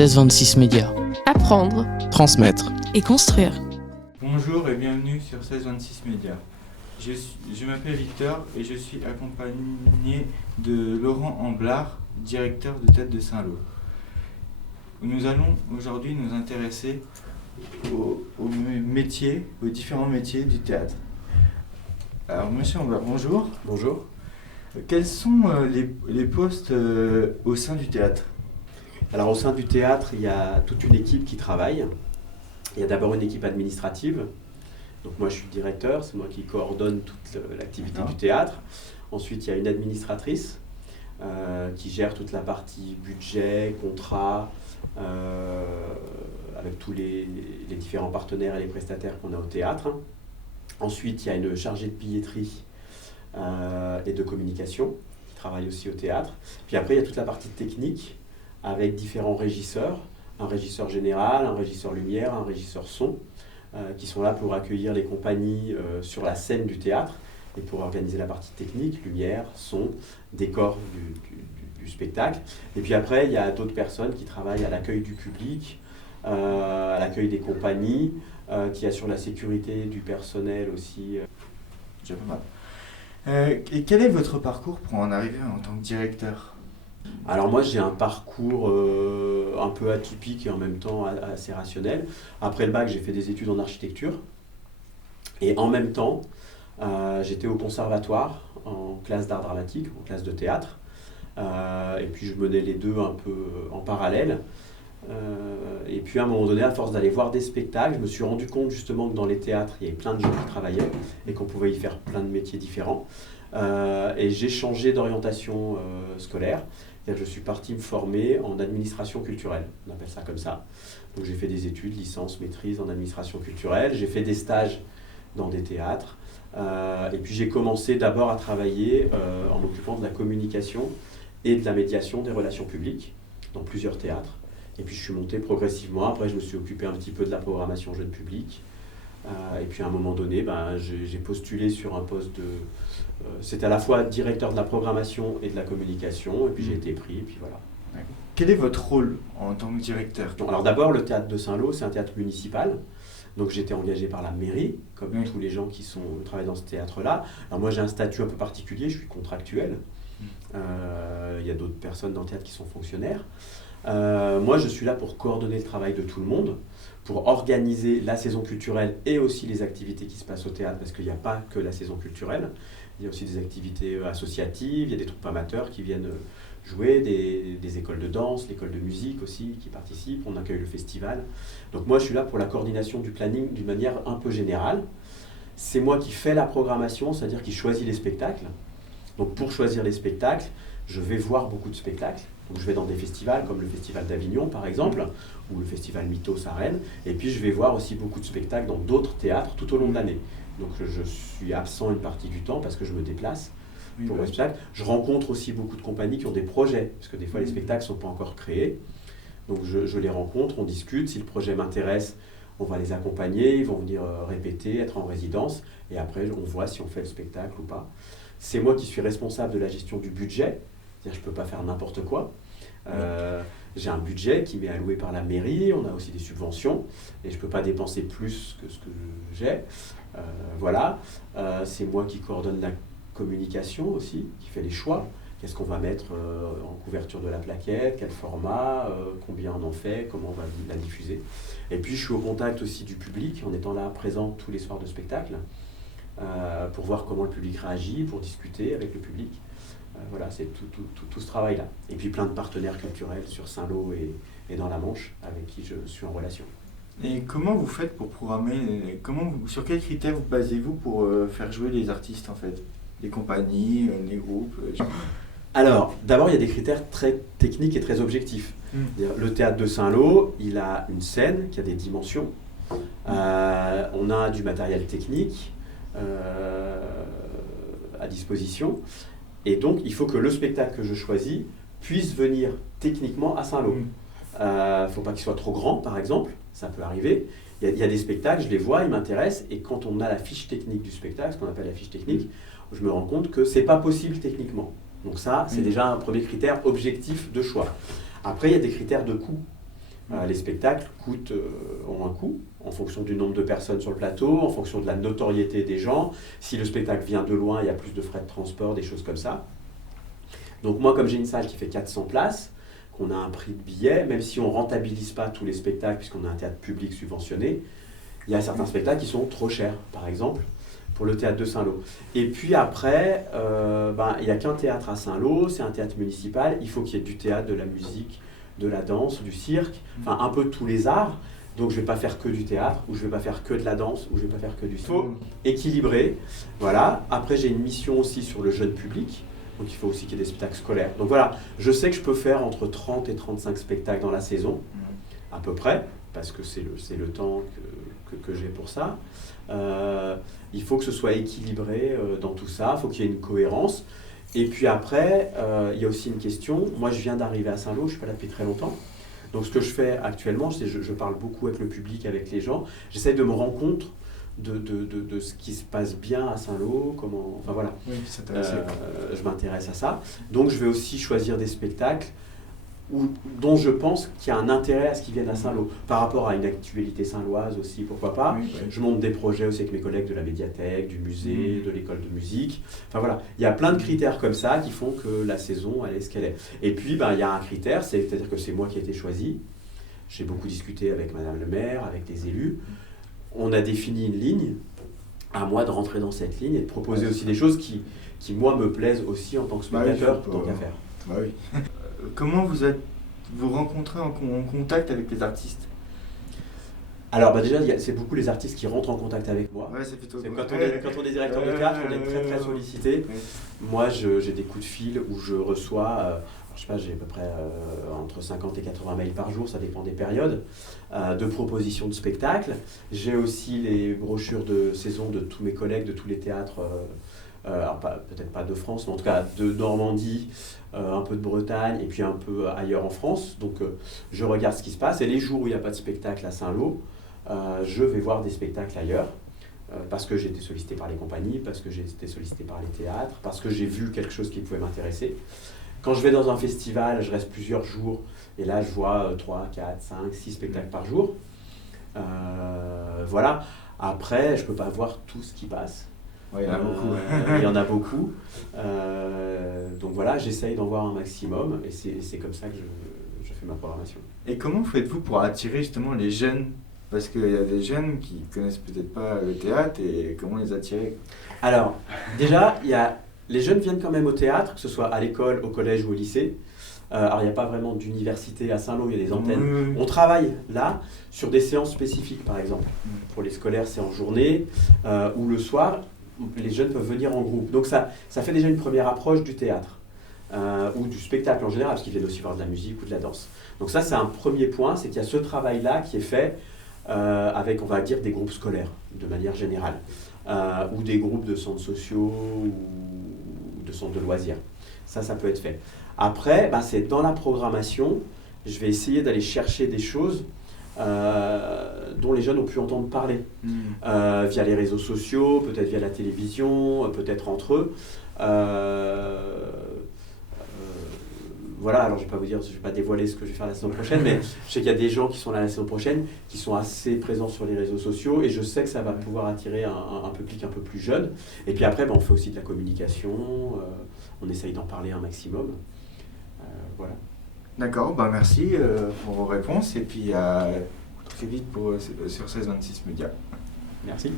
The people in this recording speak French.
1626 Médias. Apprendre Transmettre. et construire. Bonjour et bienvenue sur 1626 Médias. Je m'appelle Victor et je suis accompagné de Laurent Amblard, directeur de Théâtre de Saint-Lô. Nous allons aujourd'hui nous intéresser aux différents métiers du théâtre. Alors monsieur Amblard, bonjour. Bonjour. Quels sont les postes au sein du théâtre ? Alors au sein du théâtre, il y a toute une équipe qui travaille. Il y a d'abord une équipe administrative. Donc moi je suis directeur, c'est moi qui coordonne toute l'activité du théâtre. Ensuite il y a une administratrice qui gère toute la partie budget, contrat, avec tous les différents partenaires et les prestataires qu'on a au théâtre. Ensuite il y a une chargée de billetterie et de communication qui travaille aussi au théâtre. Puis après il y a toute la partie technique avec différents régisseurs, un régisseur général, un régisseur lumière, un régisseur son, qui sont là pour accueillir les compagnies sur la scène du théâtre et pour organiser la partie technique, lumière, son, décor du spectacle. Et puis après, il y a d'autres personnes qui travaillent à l'accueil du public, à l'accueil des compagnies, qui assurent la sécurité du personnel aussi. J'ai pas mal. Et quel est votre parcours pour en arriver en tant que directeur ? Alors moi j'ai un parcours un peu atypique et en même temps assez rationnel. Après le bac j'ai fait des études en architecture et en même temps j'étais au conservatoire en classe d'art dramatique, en classe de théâtre, et puis je menais les deux un peu en parallèle. Et puis à un moment donné, à force d'aller voir des spectacles, je me suis rendu compte justement que dans les théâtres il y avait plein de gens qui travaillaient et qu'on pouvait y faire plein de métiers différents. Et j'ai changé d'orientation scolaire. C'est-à-dire que je suis parti me former en administration culturelle, on appelle ça comme ça. Donc j'ai fait des études, licence, maîtrise en administration culturelle, j'ai fait des stages dans des théâtres, et puis j'ai commencé d'abord à travailler en m'occupant de la communication et de la médiation des relations publiques dans plusieurs théâtres. Et puis je suis monté progressivement, après je me suis occupé un petit peu de la programmation jeune public, et puis à un moment donné, j'ai postulé sur un poste de... c'était à la fois directeur de la programmation et de la communication, et puis j'ai été pris, et puis voilà. Quel est votre rôle en tant que directeur ? Alors d'abord, le théâtre de Saint-Lô, c'est un théâtre municipal, donc j'étais engagé par la mairie, comme tous les gens qui travaillent dans ce théâtre-là. Alors moi j'ai un statut un peu particulier, je suis contractuel. Il y a d'autres personnes dans le théâtre qui sont fonctionnaires. Moi je suis là pour coordonner le travail de tout le monde, pour organiser la saison culturelle et aussi les activités qui se passent au théâtre, parce qu'il n'y a pas que la saison culturelle, il y a aussi des activités associatives, il y a des troupes amateurs qui viennent jouer, des écoles de danse, l'école de musique aussi qui participent, on accueille le festival. Donc moi je suis là pour la coordination du planning d'une manière un peu générale. C'est moi qui fais la programmation, c'est-à-dire qui choisit les spectacles. Donc pour choisir les spectacles, je vais voir beaucoup de spectacles. Donc je vais dans des festivals comme le Festival d'Avignon par exemple, ou le Festival Mythos à Rennes, et puis je vais voir aussi beaucoup de spectacles dans d'autres théâtres tout au long de l'année. Donc je suis absent une partie du temps parce que je me déplace pour le spectacle. Je rencontre aussi beaucoup de compagnies qui ont des projets, parce que des fois les spectacles ne sont pas encore créés. Donc je les rencontre, on discute, si le projet m'intéresse, on va les accompagner, ils vont venir répéter, être en résidence, et après on voit si on fait le spectacle ou pas. C'est moi qui suis responsable de la gestion du budget, c'est-à-dire je ne peux pas faire n'importe quoi. J'ai un budget qui m'est alloué par la mairie, on a aussi des subventions, et je ne peux pas dépenser plus que ce que j'ai. Voilà, c'est moi qui coordonne la communication aussi, qui fait les choix. Qu'est-ce qu'on va mettre en couverture de la plaquette, quel format, combien on en fait, comment on va la diffuser. Et puis je suis au contact aussi du public, en étant là présent tous les soirs de spectacle, pour voir comment le public réagit, pour discuter avec le public. Voilà, c'est tout ce travail-là. Et puis plein de partenaires culturels sur Saint-Lô et dans la Manche, avec qui je suis en relation. Et comment vous faites pour programmer ? Sur quels critères vous basez-vous pour faire jouer les artistes en fait ? Les compagnies, les groupes Alors, d'abord, il y a des critères très techniques et très objectifs. Le théâtre de Saint-Lô, il a une scène qui a des dimensions. On a du matériel technique à disposition. Et donc, il faut que le spectacle que je choisis puisse venir techniquement à Saint-Lô. Il ne faut pas qu'il soit trop grand, par exemple. Ça peut arriver. Il y a des spectacles, je les vois, ils m'intéressent. Et quand on a la fiche technique du spectacle, ce qu'on appelle la fiche technique, je me rends compte que ce n'est pas possible techniquement. Donc ça, c'est déjà un premier critère objectif de choix. Après, il y a des critères de coût. Les spectacles ont un coût en fonction du nombre de personnes sur le plateau, en fonction de la notoriété des gens. Si le spectacle vient de loin, il y a plus de frais de transport, des choses comme ça. Donc moi, comme j'ai une salle qui fait 400 places, qu'on a un prix de billet, même si on ne rentabilise pas tous les spectacles, puisqu'on a un théâtre public subventionné, il y a certains spectacles qui sont trop chers, par exemple, pour le théâtre de Saint-Lô. Et puis après, il n'y a qu'un théâtre à Saint-Lô, c'est un théâtre municipal, il faut qu'il y ait du théâtre, de la musique, de la danse, du cirque, enfin un peu tous les arts. Donc je ne vais pas faire que du théâtre, ou je ne vais pas faire que de la danse, ou je ne vais pas faire que du cirque. Il faut équilibrer, voilà. Après j'ai une mission aussi sur le jeune public, donc il faut aussi qu'il y ait des spectacles scolaires. Donc voilà, je sais que je peux faire entre 30 et 35 spectacles dans la saison, à peu près, parce que c'est le temps que j'ai pour ça. Il faut que ce soit équilibré dans tout ça, il faut qu'il y ait une cohérence. Et puis après, il y a aussi une question. Moi, je viens d'arriver à Saint-Lô, je ne suis pas là depuis très longtemps. Donc ce que je fais actuellement, c'est je parle beaucoup avec le public, avec les gens. J'essaie de me rendre compte de ce qui se passe bien à Saint-Lô, enfin voilà. Oui, je m'intéresse à ça. Donc je vais aussi choisir des spectacles dont je pense qu'il y a un intérêt à ce qu'ils viennent à Saint-Lô. Par rapport à une actualité saint-loise aussi, pourquoi pas. Oui, oui. Je monte des projets aussi avec mes collègues de la médiathèque, du musée, de l'école de musique. Enfin voilà, il y a plein de critères comme ça qui font que la saison, elle est ce qu'elle est. Et puis, il y a un critère, c'est-à-dire que c'est moi qui ai été choisi. J'ai beaucoup discuté avec Madame le maire, avec les élus. On a défini une ligne. À moi de rentrer dans cette ligne et de proposer aussi des choses qui moi, me plaisent aussi en tant que spectateur, tant qu'à faire. Bah oui. Comment vous rencontrez en contact avec les artistes? Alors déjà, c'est beaucoup les artistes qui rentrent en contact avec moi. Ouais, c'est plutôt cool. Quand on est directeur de théâtre, on est très très sollicité. Ouais. Moi, j'ai des coups de fil où je reçois, je sais pas, j'ai à peu près entre 50 et 80 mails par jour, ça dépend des périodes, de propositions de spectacles. J'ai aussi les brochures de saison de tous mes collègues, de tous les théâtres, alors peut-être pas de France, mais en tout cas de Normandie, un peu de Bretagne et puis un peu ailleurs en France. Donc je regarde ce qui se passe et les jours où il n'y a pas de spectacle à Saint-Lô, je vais voir des spectacles ailleurs parce que j'ai été sollicité par les compagnies, parce que j'ai été sollicité par les théâtres, parce que j'ai vu quelque chose qui pouvait m'intéresser. Quand je vais dans un festival, je reste plusieurs jours et là je vois 3, 4, 5, 6 spectacles par jour. Voilà. Après, je ne peux pas voir tout ce qui passe. Ouais, il y en a beaucoup. Il y en a beaucoup. Donc voilà, j'essaye d'en voir un maximum et c'est comme ça que je fais ma programmation. Et comment faites-vous pour attirer justement les jeunes? Parce qu'il y a des jeunes qui connaissent peut-être pas le théâtre et comment les attirer? Alors, déjà, les jeunes viennent quand même au théâtre, que ce soit à l'école, au collège ou au lycée. Alors, il n'y a pas vraiment d'université à Saint-Lô, il y a des antennes. On travaille là sur des séances spécifiques, par exemple. Pour les scolaires, c'est en journée ou le soir. Les jeunes peuvent venir en groupe. Donc ça fait déjà une première approche du théâtre ou du spectacle en général, parce qu'ils viennent aussi voir de la musique ou de la danse. Donc ça, c'est un premier point, c'est qu'il y a ce travail-là qui est fait avec, on va dire, des groupes scolaires, de manière générale, ou des groupes de centres sociaux ou de centres de loisirs. Ça peut être fait. Après, c'est dans la programmation, je vais essayer d'aller chercher des choses dont les jeunes ont pu entendre parler via les réseaux sociaux, peut-être via la télévision, peut-être entre eux. Voilà, alors je ne vais pas dévoiler ce que je vais faire la saison prochaine, mais je sais qu'il y a des gens qui sont là la saison prochaine, qui sont assez présents sur les réseaux sociaux, et je sais que ça va pouvoir attirer un public un peu plus jeune. Et puis après, on fait aussi de la communication, on essaye d'en parler un maximum. Voilà. D'accord, merci pour vos réponses et puis à très vite sur 1626 Médias. Merci.